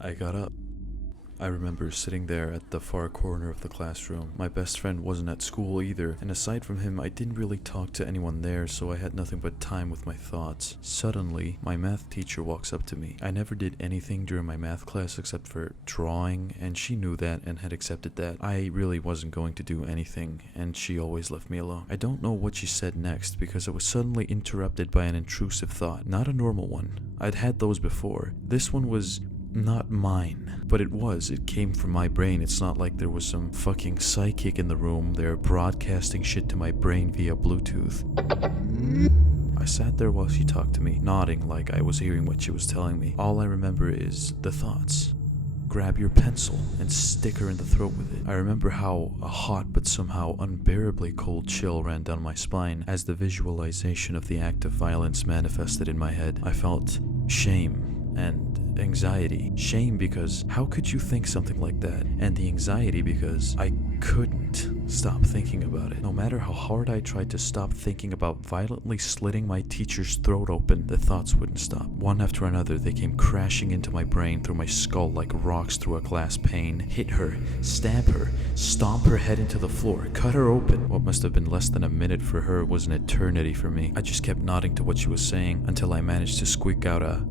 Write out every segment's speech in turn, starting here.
I got up. I remember sitting there at the far corner of the classroom. My best friend wasn't at school either, and aside from him, I didn't really talk to anyone there, so I had nothing but time with my thoughts. Suddenly, my math teacher walks up to me. I never did anything during my math class except for drawing, and she knew that and had accepted that. I really wasn't going to do anything, and she always left me alone. I don't know what she said next because I was suddenly interrupted by an intrusive thought. Not a normal one. I'd had those before. This one was not mine, but it came from my brain. It's not like there was some fucking psychic in the room there broadcasting shit to my brain via Bluetooth. I sat there while she talked to me, nodding like I was hearing what she was telling me. All I remember is the thoughts. Grab your pencil and stick her in the throat with it. I remember how a hot but somehow unbearably cold chill ran down my spine as the visualization of the act of violence manifested in my head. I felt shame and anxiety. Shame because how could you think something like that? And the anxiety because I couldn't stop thinking about it. No matter how hard I tried to stop thinking about violently slitting my teacher's throat open, the thoughts wouldn't stop. One after another, they came crashing into my brain through my skull like rocks through a glass pane. Hit her, stab her, stomp her head into the floor, cut her open. What must have been less than a minute for her was an eternity for me. I just kept nodding to what she was saying until I managed to squeak out a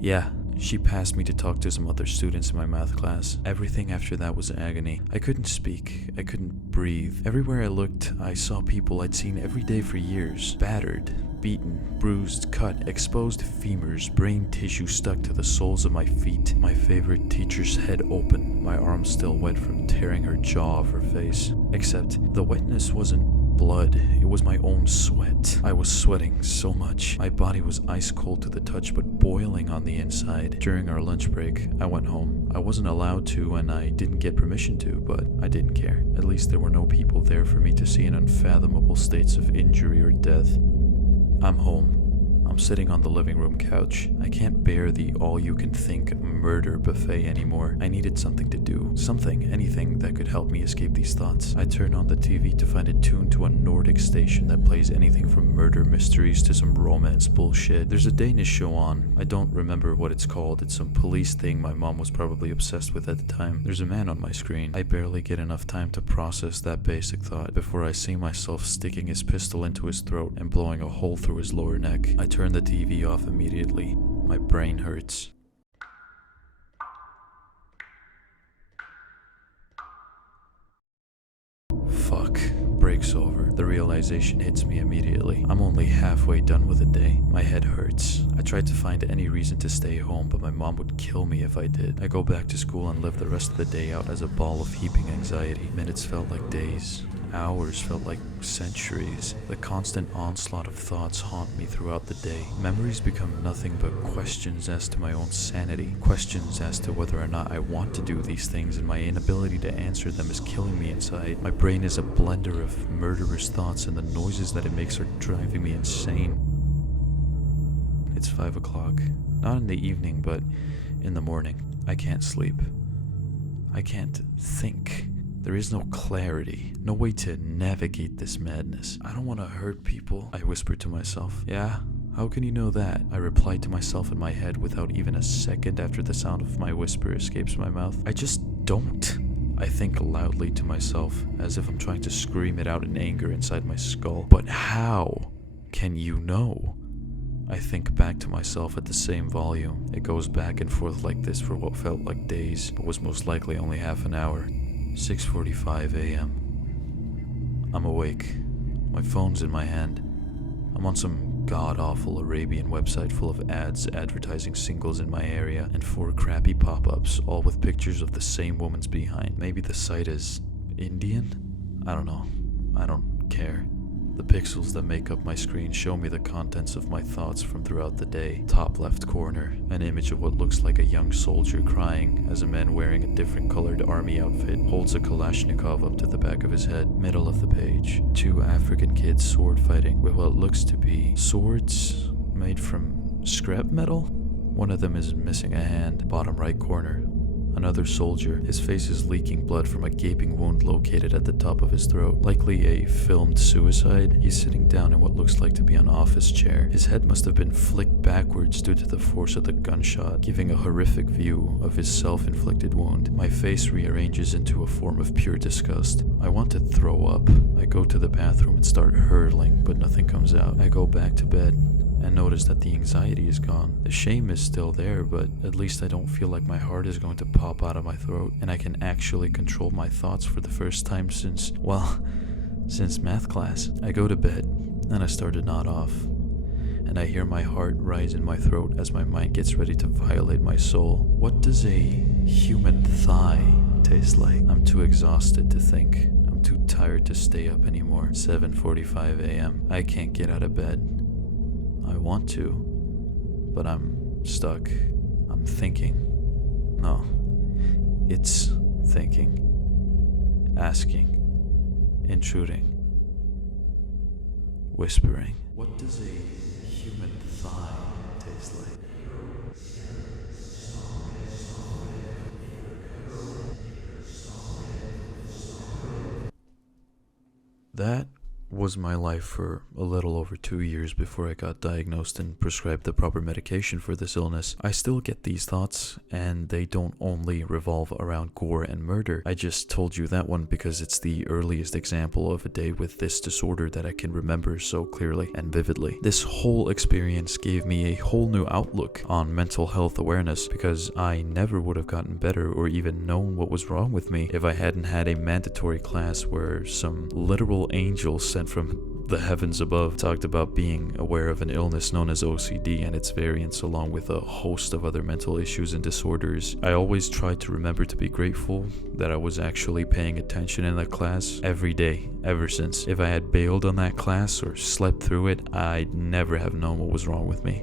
"yeah." She passed me to talk to some other students in my math class. Everything after that was agony. I couldn't speak. I couldn't breathe. Everywhere I looked, I saw people I'd seen every day for years. Battered, beaten, bruised, cut, exposed femurs, brain tissue stuck to the soles of my feet. My favorite teacher's head open, my arms still wet from tearing her jaw off her face. Except the wetness wasn't blood, it was my own sweat. I was sweating so much. My body was ice cold to the touch but boiling on the inside. During our lunch break, I went home. I wasn't allowed to and I didn't get permission to, but I didn't care. At least there were no people there for me to see in unfathomable states of injury or death. I'm home. I'm sitting on the living room couch. I can't bear the all-you-can-think murder buffet anymore. I needed something to do. Something, anything that could help me escape these thoughts. I turn on the TV to find it tuned to a Nordic station that plays anything from murder mysteries to some romance bullshit. There's a Danish show on. I don't remember what it's called. It's some police thing my mom was probably obsessed with at the time. There's a man on my screen. I barely get enough time to process that basic thought before I see myself sticking his pistol into his throat and blowing a hole through his lower neck. I turn the TV off immediately. My brain hurts. Fuck. Breaks over. The realization hits me immediately. I'm only halfway done with the day. My head hurts. I tried to find any reason to stay home, but my mom would kill me if I did. I go back to school and live the rest of the day out as a ball of heaping anxiety. Minutes felt like days. Hours felt like centuries. The constant onslaught of thoughts haunt me throughout the day. Memories become nothing but questions as to my own sanity. Questions as to whether or not I want to do these things, and my inability to answer them is killing me inside. My brain is a blender of murderous thoughts, and the noises that it makes are driving me insane. It's 5 o'clock. Not in the evening, but in the morning. I can't sleep. I can't think. There is no clarity, no way to navigate this madness. I don't want to hurt people, I whisper to myself. Yeah? How can you know that? I reply to myself in my head without even a second after the sound of my whisper escapes my mouth. I just don't. I think loudly to myself, as if I'm trying to scream it out in anger inside my skull. But how can you know? I think back to myself at the same volume. It goes back and forth like this for what felt like days, but was most likely only half an hour. 6:45 a.m. I'm awake. My phone's in my hand. I'm on some god-awful Arabian website full of ads advertising singles in my area and 4 crappy pop-ups, all with pictures of the same woman's behind. Maybe the site is Indian? I don't know. I don't care. The pixels that make up my screen show me the contents of my thoughts from throughout the day. Top left corner, an image of what looks like a young soldier crying as a man wearing a different colored army outfit holds a Kalashnikov up to the back of his head. Middle of the page, 2 African kids sword fighting with what looks to be swords made from scrap metal. One of them is missing a hand. Bottom right corner, Another soldier. His face is leaking blood from a gaping wound located at the top of his throat. Likely a filmed suicide. He's sitting down in what looks like to be an office chair. His head must have been flicked backwards due to the force of the gunshot, giving a horrific view of his self-inflicted wound. My face rearranges into a form of pure disgust. I want to throw up. I go to the bathroom and start hurling, but nothing comes out. I go back to bed and notice that the anxiety is gone. The shame is still there, but at least I don't feel like my heart is going to pop out of my throat, and I can actually control my thoughts for the first time since math class. I go to bed, and I start to nod off, and I hear my heart rise in my throat as my mind gets ready to violate my soul. What does a human thigh taste like? I'm too exhausted to think. I'm too tired to stay up anymore. 7:45 a.m. I can't get out of bed. I want to, but I'm stuck. I'm thinking. No, it's thinking. Asking. Intruding. Whispering. What does a human thigh taste like? That was my life for a little over 2 years before I got diagnosed and prescribed the proper medication for this illness. I still get these thoughts, and they don't only revolve around gore and murder. I just told you that one because it's the earliest example of a day with this disorder that I can remember so clearly and vividly. This whole experience gave me a whole new outlook on mental health awareness, because I never would have gotten better or even known what was wrong with me if I hadn't had a mandatory class where some literal angel sent from the heavens above talked about being aware of an illness known as OCD and its variants, along with a host of other mental issues and disorders. I always tried to remember to be grateful that I was actually paying attention in that class every day, ever since. If I had bailed on that class or slept through it, I'd never have known what was wrong with me.